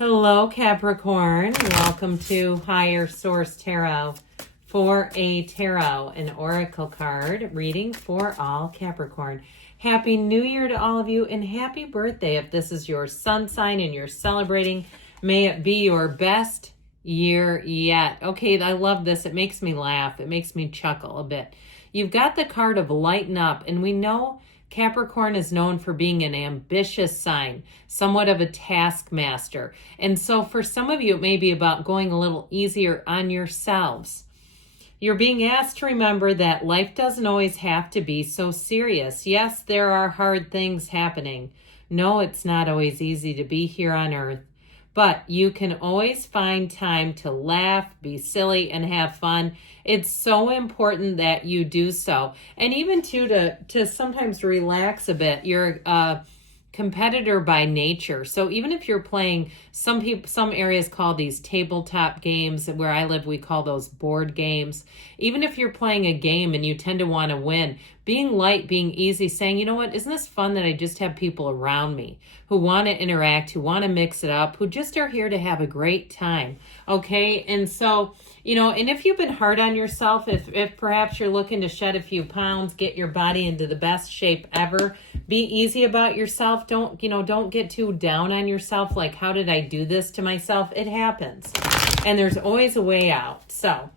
Hello, Capricorn. Welcome to Higher Source Tarot for a tarot and oracle card reading for all Capricorn. Happy New Year to all of you and happy birthday if this is your sun sign and you're celebrating. May it be your best year yet. Okay, I love this. It makes me laugh. It makes me chuckle a bit. You've got the card of lighten up, and we know Capricorn is known for being an ambitious sign, somewhat of a taskmaster. And so for some of you, it may be about going a little easier on yourselves. You're being asked to remember that life doesn't always have to be so serious. Yes, there are hard things happening. No, it's not always easy to be here on earth. But you can always find time to laugh, be silly, and have fun. It's so important that you do so. And even to sometimes relax a bit. You're a competitor by nature. So even if you're playing, some areas call these tabletop games. Where I live, we call those board games. Even if you're playing a game and you tend to want to win, being light, being easy, saying, you know what, isn't this fun that I just have people around me who want to interact, who want to mix it up, who just are here to have a great time, okay? And so, and if you've been hard on yourself, if perhaps you're looking to shed a few pounds, get your body into the best shape ever, be easy about yourself. Don't get too down on yourself, like, how did I do this to myself? It happens. And there's always a way out. So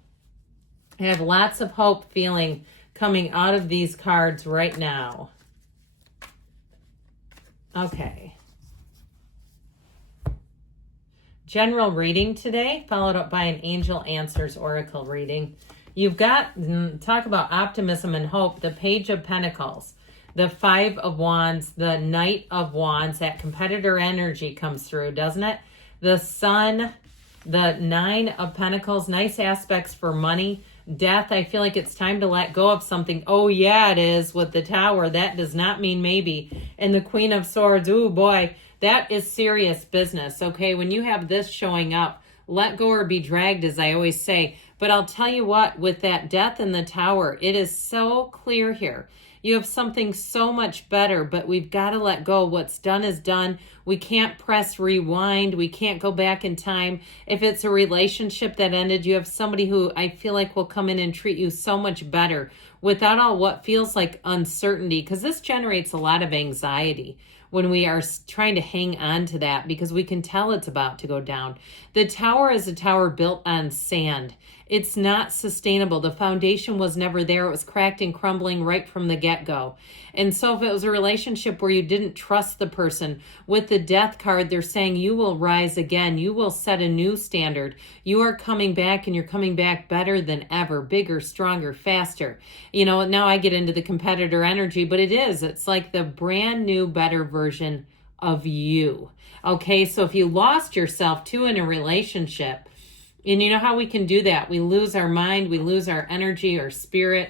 I have lots of hope feeling coming out of these cards right now. Okay. General reading today, followed up by an Angel Answers Oracle reading. You've got, talk about optimism and hope, the Page of Pentacles, the Five of Wands, the Knight of Wands. That competitor energy comes through, doesn't it? The Sun, the Nine of Pentacles, nice aspects for money. Death, I feel like it's time to let go of something. Oh, yeah, it is with the Tower. That does not mean maybe. And the Queen of Swords, ooh, boy, that is serious business, okay? When you have this showing up, let go or be dragged, as I always say. But I'll tell you what, with that Death and the Tower, it is so clear here. You have something so much better, but we've got to let go. What's done is done. We can't press rewind. We can't go back in time. If it's a relationship that ended, you have somebody who I feel like will come in and treat you so much better without all what feels like uncertainty, because this generates a lot of anxiety when we are trying to hang on to that, because we can tell it's about to go down. The Tower is a tower built on sand. It's not sustainable. The foundation was never there. It was cracked and crumbling right from the get-go. And so if it was a relationship where you didn't trust the person, with the Death card, they're saying you will rise again. You will set a new standard. You are coming back, and you're coming back better than ever, bigger, stronger, faster. Now I get into the competitor energy, but it's like the brand new, better version of you. Okay, so if you lost yourself too in a relationship, and you know how we can do that? We lose our mind, we lose our energy, our spirit,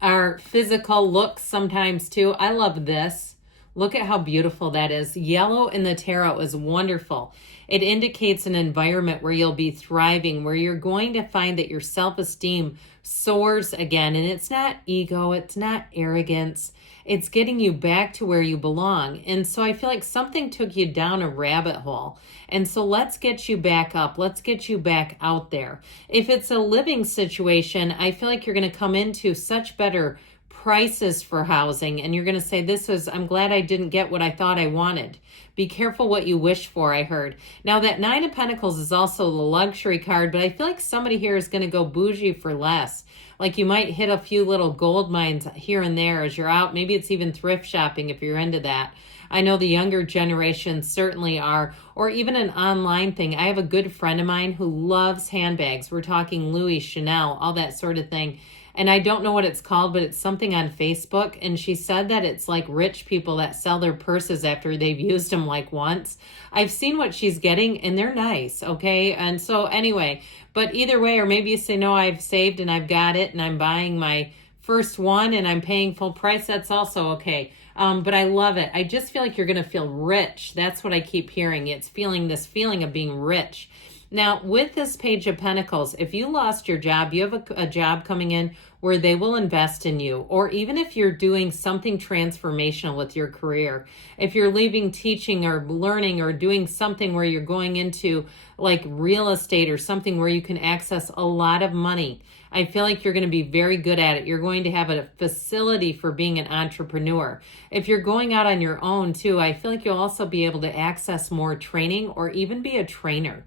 our physical looks sometimes too. I love this. Look at how beautiful that is. Yellow in the tarot is wonderful. It indicates an environment where you'll be thriving, where you're going to find that your self-esteem soars again. And it's not ego, it's not arrogance. It's getting you back to where you belong. And so I feel like something took you down a rabbit hole. And so let's get you back up. Let's get you back out there. If it's a living situation, I feel like you're going to come into such better prices for housing, and you're going to say, I'm glad I didn't get what I thought I wanted. Be careful what you wish for, I heard. Now that Nine of Pentacles is also the luxury card, but I feel like somebody here is going to go bougie for less. Like you might hit a few little gold mines here and there as you're out. Maybe it's even thrift shopping if you're into that. I know the younger generation certainly are, or even an online thing. I have a good friend of mine who loves handbags. We're talking Louis, Chanel, all that sort of thing. And I don't know what it's called, but it's something on Facebook. And she said that it's like rich people that sell their purses after they've used them like once. I've seen what she's getting, and they're nice, okay? And so anyway, but either way, or maybe you say, no, I've saved and I've got it, and I'm buying my first one and I'm paying full price. That's also okay. But I love it. I just feel like you're going to feel rich. That's what I keep hearing. It's this feeling of being rich. Now, with this Page of Pentacles, if you lost your job, you have a job coming in where they will invest in you. Or even if you're doing something transformational with your career, if you're leaving teaching or learning or doing something where you're going into like real estate or something where you can access a lot of money, I feel like you're going to be very good at it. You're going to have a facility for being an entrepreneur. If you're going out on your own too, I feel like you'll also be able to access more training or even be a trainer.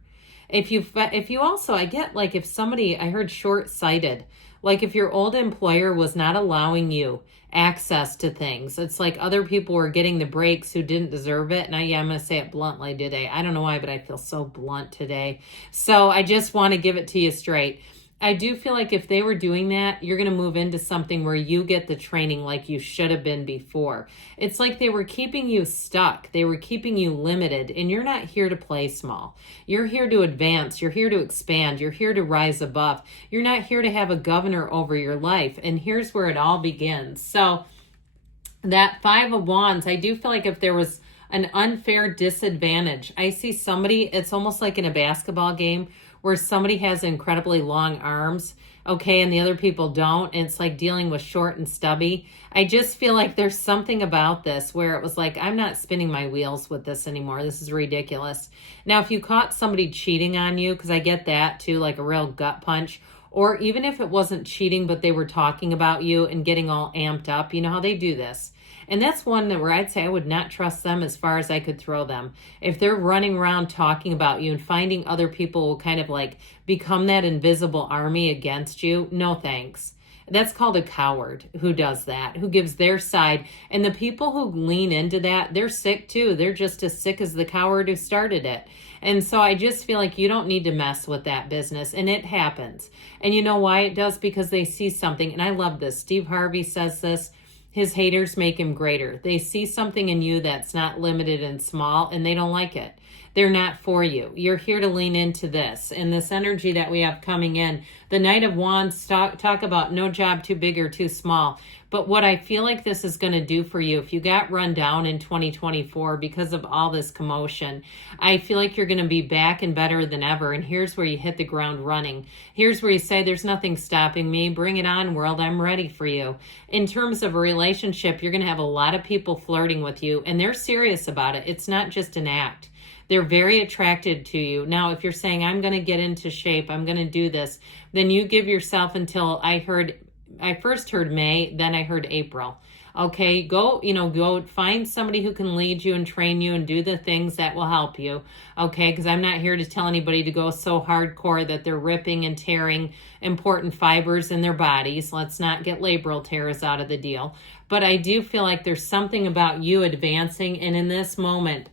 If you also, I get like if somebody, I heard short-sighted, like if your old employer was not allowing you access to things, it's like other people were getting the breaks who didn't deserve it. Now, yeah, I'm going to say it bluntly today. I don't know why, but I feel so blunt today. So I just want to give it to you straight. I do feel like if they were doing that, you're going to move into something where you get the training like you should have been before. It's like they were keeping you stuck. They were keeping you limited, and you're not here to play small. You're here to advance. You're here to expand. You're here to rise above. You're not here to have a governor over your life. And here's where it all begins. So that Five of Wands, I do feel like if there was an unfair disadvantage, I see somebody, it's almost like in a basketball game, where somebody has incredibly long arms, okay, and the other people don't. And it's like dealing with short and stubby. I just feel like there's something about this where it was like, I'm not spinning my wheels with this anymore. This is ridiculous. Now, if you caught somebody cheating on you, because I get that too, like a real gut punch, or even if it wasn't cheating, but they were talking about you and getting all amped up, you know how they do this. And that's one that where I'd say I would not trust them as far as I could throw them. If they're running around talking about you and finding other people will kind of like become that invisible army against you, no thanks. That's called a coward who does that, who gives their side. And the people who lean into that, they're sick too. They're just as sick as the coward who started it. And so I just feel like you don't need to mess with that business. And it happens. And you know why it does? Because they see something. And I love this. Steve Harvey says this. His haters make him greater. They see something in you that's not limited and small, and they don't like it. They're not for you. You're here to lean into this. And this energy that we have coming in, the Knight of Wands, talk about no job too big or too small. But what I feel like this is going to do for you, if you got run down in 2024 because of all this commotion, I feel like you're going to be back and better than ever. And here's where you hit the ground running. Here's where you say, there's nothing stopping me. Bring it on, world. I'm ready for you. In terms of a relationship, you're going to have a lot of people flirting with you, and they're serious about it. It's not just an act. They're very attracted to you. Now, if you're saying, I'm going to get into shape, I'm going to do this, then you give yourself until I first heard May, then I heard April. Okay, go find somebody who can lead you and train you and do the things that will help you. Okay, because I'm not here to tell anybody to go so hardcore that they're ripping and tearing important fibers in their bodies. Let's not get labral tears out of the deal. But I do feel like there's something about you advancing, and in this moment,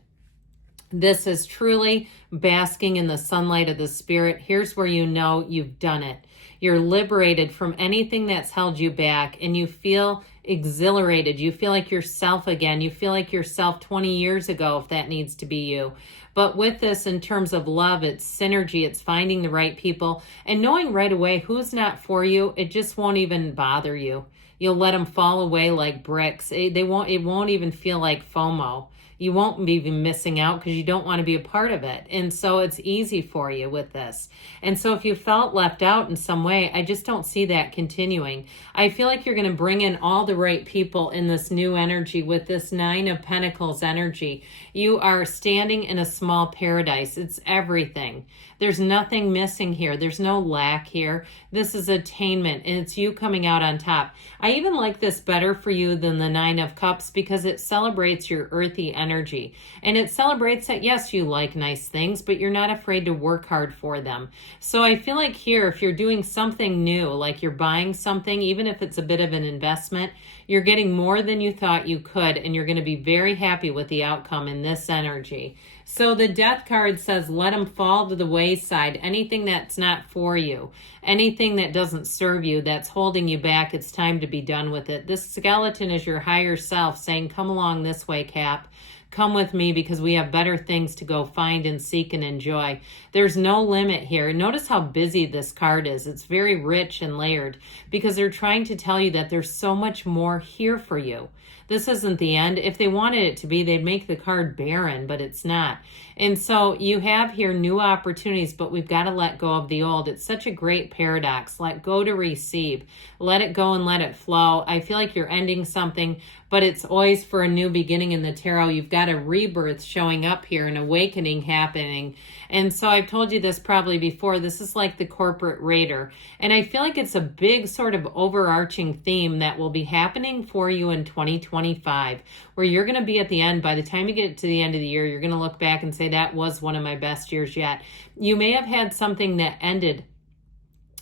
this is truly basking in the sunlight of the spirit. Here's where you know you've done it. You're liberated from anything that's held you back, and you feel exhilarated. You feel like yourself again. You feel like yourself 20 years ago, if that needs to be you. But with this, in terms of love, it's synergy. It's finding the right people and knowing right away who's not for you. It just won't even bother you. You'll let them fall away like bricks. It won't even feel like FOMO. You won't be missing out because you don't want to be a part of it. And so it's easy for you with this. And so if you felt left out in some way, I just don't see that continuing. I feel like you're going to bring in all the right people in this new energy with this Nine of Pentacles energy. You are standing in a small paradise. It's everything. There's nothing missing here. There's no lack here. This is attainment, and it's you coming out on top. I even like this better for you than the Nine of Cups because it celebrates your earthy energy. And it celebrates that, yes, you like nice things, but you're not afraid to work hard for them. So I feel like here, if you're doing something new, like you're buying something, even if it's a bit of an investment, you're getting more than you thought you could, and you're going to be very happy with the outcome in this energy. So the Death card says, let them fall to the wayside. Anything that's not for you, anything that doesn't serve you, that's holding you back, it's time to be done with it. This skeleton is your higher self saying, come along this way, Cap. come with me because we have better things to go find and seek and enjoy. There's no limit here. Notice how busy this card is. It's very rich and layered because they're trying to tell you that there's so much more here for you. This isn't the end. If they wanted it to be, they'd make the card barren, but it's not. And so you have here new opportunities, but we've got to let go of the old. It's such a great paradox. Let go to receive. Let it go and let it flow. I feel like you're ending something, but it's always for a new beginning in the tarot. You've got a rebirth showing up here, an awakening happening. And so I've told you this probably before. This is like the corporate raider. And I feel like it's a big sort of overarching theme that will be happening for you in 2025, where you're going to be at the end. By the time you get to the end of the year, you're going to look back and say, that was one of my best years yet. You may have had something that ended,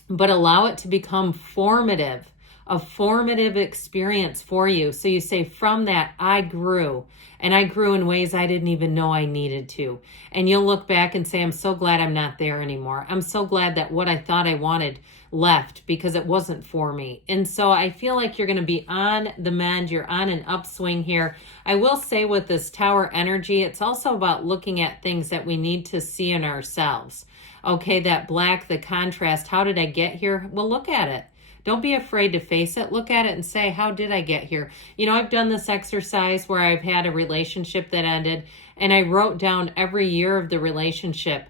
but allow it to become formative, a formative experience for you. So you say, from that, I grew, and I grew in ways I didn't even know I needed to. And you'll look back and say, I'm so glad I'm not there anymore. I'm so glad that what I thought I wanted left because it wasn't for me. And so I feel like you're going to be on the mend. You're on an upswing here. I will say with this Tower energy, it's also about looking at things that we need to see in ourselves. Okay, that black, the contrast, how did I get here? Well, look at it. Don't be afraid to face it. Look at it and say, how did I get here? You know, I've done this exercise where I've had a relationship that ended, and I wrote down every year of the relationship,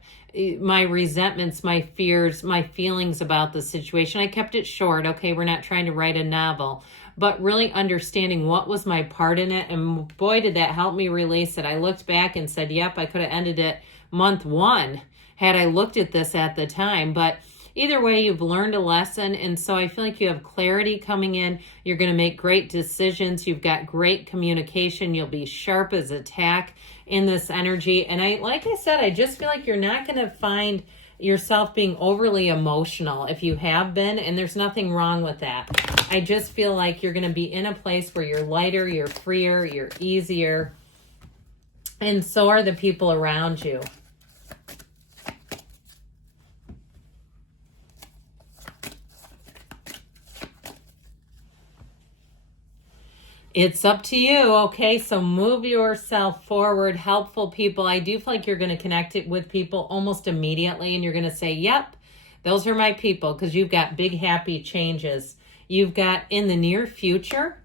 my resentments, my fears, my feelings about the situation. I kept it short. Okay, we're not trying to write a novel, but really understanding what was my part in it. And boy, did that help me release it. I looked back and said, yep, I could have ended it month 1 had I looked at this at the time. But either way, you've learned a lesson, and so I feel like you have clarity coming in. You're going to make great decisions. You've got great communication. You'll be sharp as a tack in this energy. And like I said, I just feel like you're not going to find yourself being overly emotional if you have been, and there's nothing wrong with that. I just feel like you're going to be in a place where you're lighter, you're freer, you're easier, and so are the people around you. It's up to you, okay? So move yourself forward. Helpful people. I do feel like you're going to connect it with people almost immediately, and you're going to say, yep, those are my people, because you've got big, happy changes. You've got in the near future,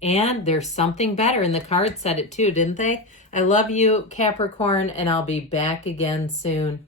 and there's something better. And the card said it too, didn't they? I love you, Capricorn, and I'll be back again soon.